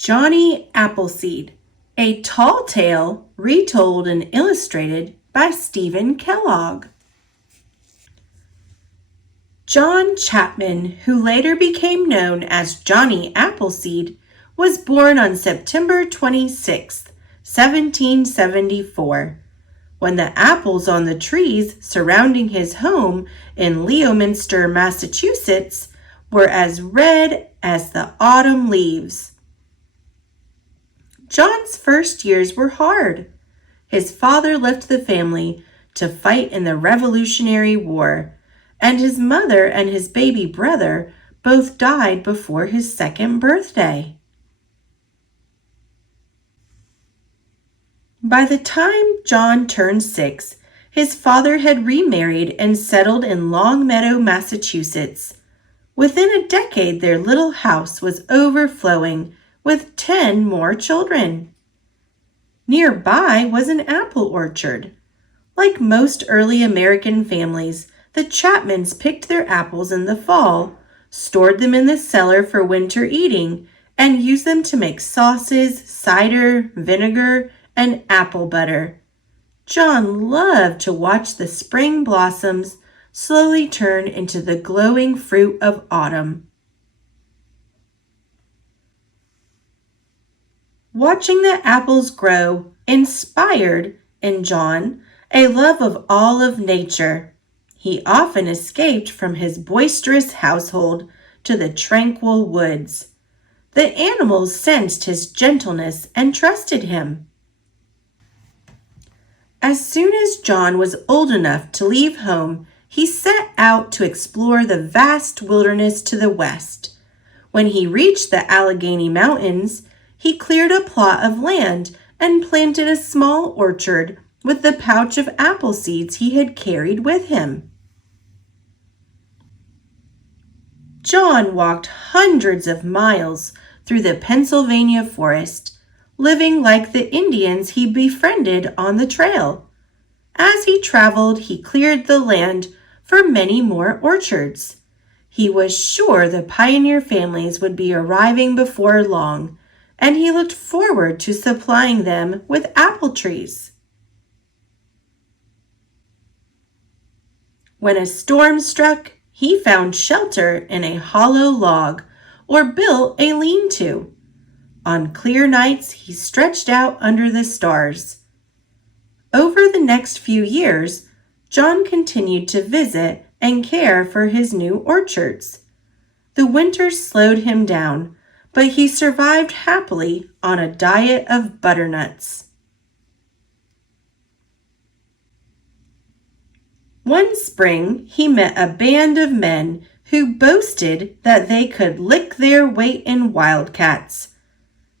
Johnny Appleseed, a tall tale retold and illustrated by Kellogg. John Chapman, who later became known as Johnny Appleseed, was born on September 26, 1774, when the apples on the trees surrounding his home in Leominster, Massachusetts, were as red as the autumn leaves. John's first years were hard. His father left the family to fight in the Revolutionary War, and his mother and his baby brother both died before his second birthday. By the time John turned 6, his father had remarried and settled in Longmeadow, Massachusetts. Within a decade, their little house was overflowing with 10 more children. Nearby was an apple orchard. Like most early American families, the Chapmans picked their apples in the fall, stored them in the cellar for winter eating, and used them to make sauces, cider, vinegar, and apple butter. John loved to watch the spring blossoms slowly turn into the glowing fruit of autumn. Watching the apples grow inspired in John a love of all of nature. He often escaped from his boisterous household to the tranquil woods. The animals sensed his gentleness and trusted him. As soon as John was old enough to leave home, he set out to explore the vast wilderness to the west. When he reached the Allegheny Mountains, he cleared a plot of land and planted a small orchard with the pouch of apple seeds he had carried with him. John walked hundreds of miles through the Pennsylvania forest, living like the Indians he befriended on the trail. As he traveled, he cleared the land for many more orchards. He was sure the pioneer families would be arriving before long, and he looked forward to supplying them with apple trees. When a storm struck, he found shelter in a hollow log or built a lean-to. On clear nights, he stretched out under the stars. Over the next few years, John continued to visit and care for his new orchards. The winters slowed him down, but he survived happily on a diet of butternuts. One spring, he met a band of men who boasted that they could lick their weight in wildcats.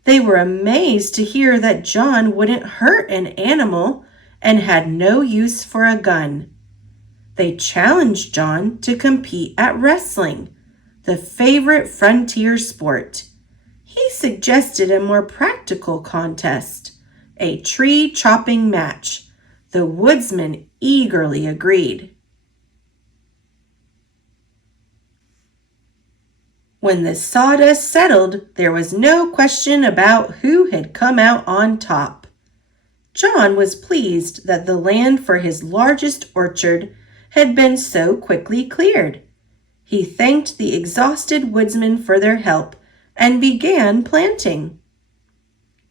They were amazed to hear that John wouldn't hurt an animal and had no use for a gun. They challenged John to compete at wrestling, the favorite frontier sport. He suggested a more practical contest, a tree-chopping match. The woodsman eagerly agreed. When the sawdust settled, there was no question about who had come out on top. John was pleased that the land for his largest orchard had been so quickly cleared. He thanked the exhausted woodsmen for their help and began planting.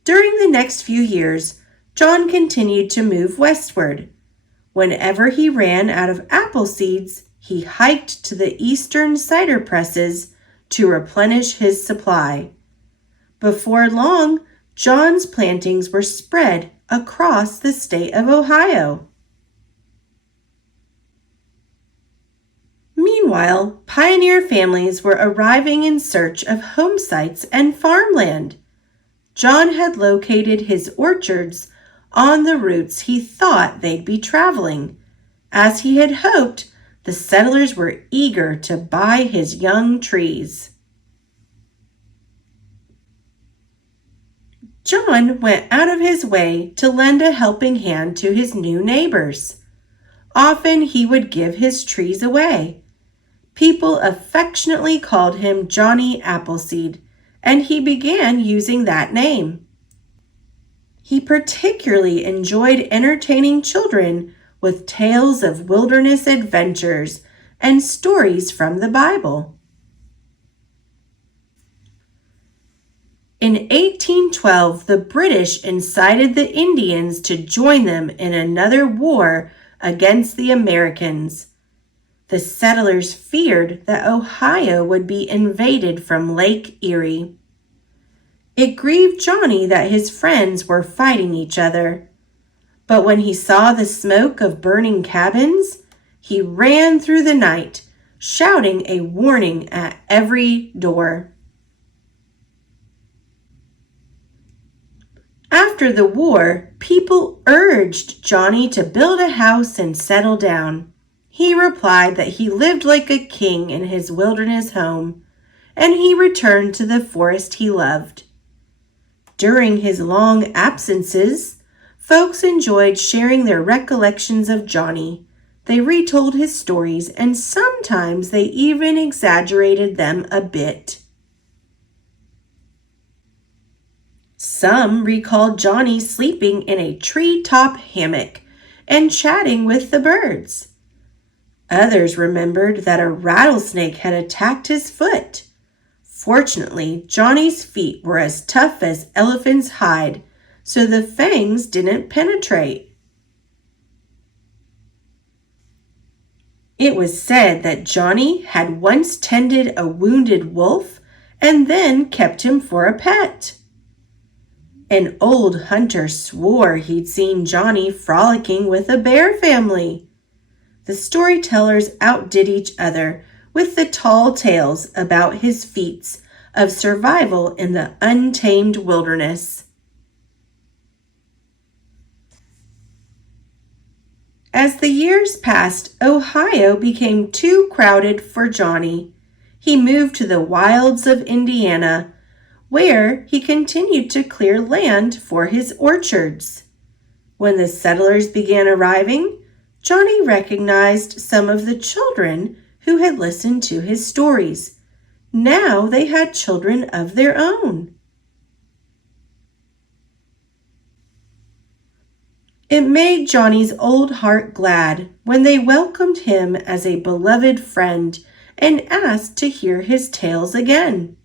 During the next few years, John continued to move westward. Whenever he ran out of apple seeds, he hiked to the eastern cider presses to replenish his supply. Before long, John's plantings were spread across the state of Ohio. Meanwhile, pioneer families were arriving in search of home sites and farmland. John had located his orchards on the routes he thought they'd be traveling. As he had hoped, the settlers were eager to buy his young trees. John went out of his way to lend a helping hand to his new neighbors. Often he would give his trees away. People affectionately called him Johnny Appleseed, and he began using that name. He particularly enjoyed entertaining children with tales of wilderness adventures and stories from the Bible. In 1812, the British incited the Indians to join them in another war against the Americans. The settlers feared that Ohio would be invaded from Lake Erie. It grieved Johnny that his friends were fighting each other. But when he saw the smoke of burning cabins, he ran through the night, shouting a warning at every door. After the war, people urged Johnny to build a house and settle down. He replied that he lived like a king in his wilderness home, and he returned to the forest he loved. During his long absences, folks enjoyed sharing their recollections of Johnny. They retold his stories, and sometimes they even exaggerated them a bit. Some recalled Johnny sleeping in a treetop hammock and chatting with the birds. Others remembered that a rattlesnake had attacked his foot. Fortunately, Johnny's feet were as tough as elephant's hide, so the fangs didn't penetrate. It was said that Johnny had once tended a wounded wolf and then kept him for a pet. An old hunter swore he'd seen Johnny frolicking with a bear family. The storytellers outdid each other with the tall tales about his feats of survival in the untamed wilderness. As the years passed, Ohio became too crowded for Johnny. He moved to the wilds of Indiana, where he continued to clear land for his orchards. When the settlers began arriving, Johnny recognized some of the children who had listened to his stories. Now they had children of their own. It made Johnny's old heart glad when they welcomed him as a beloved friend and asked to hear his tales again.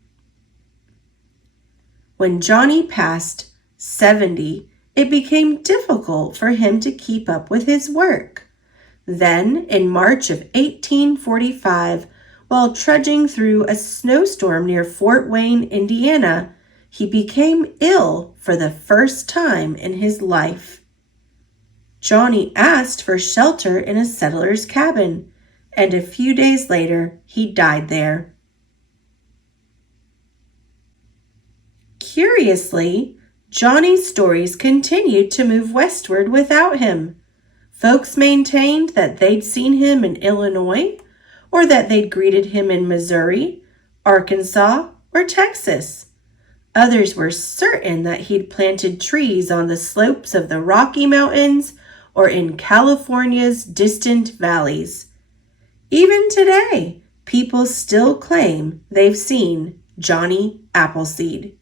When Johnny passed 70, it became difficult for him to keep up with his work. Then, in March of 1845, while trudging through a snowstorm near Fort Wayne, Indiana, he became ill for the first time in his life. Johnny asked for shelter in a settler's cabin, and a few days later, he died there. Curiously, Johnny's stories continued to move westward without him. Folks maintained that they'd seen him in Illinois, or that they'd greeted him in Missouri, Arkansas, or Texas. Others were certain that he'd planted trees on the slopes of the Rocky Mountains or in California's distant valleys. Even today, people still claim they've seen Johnny Appleseed.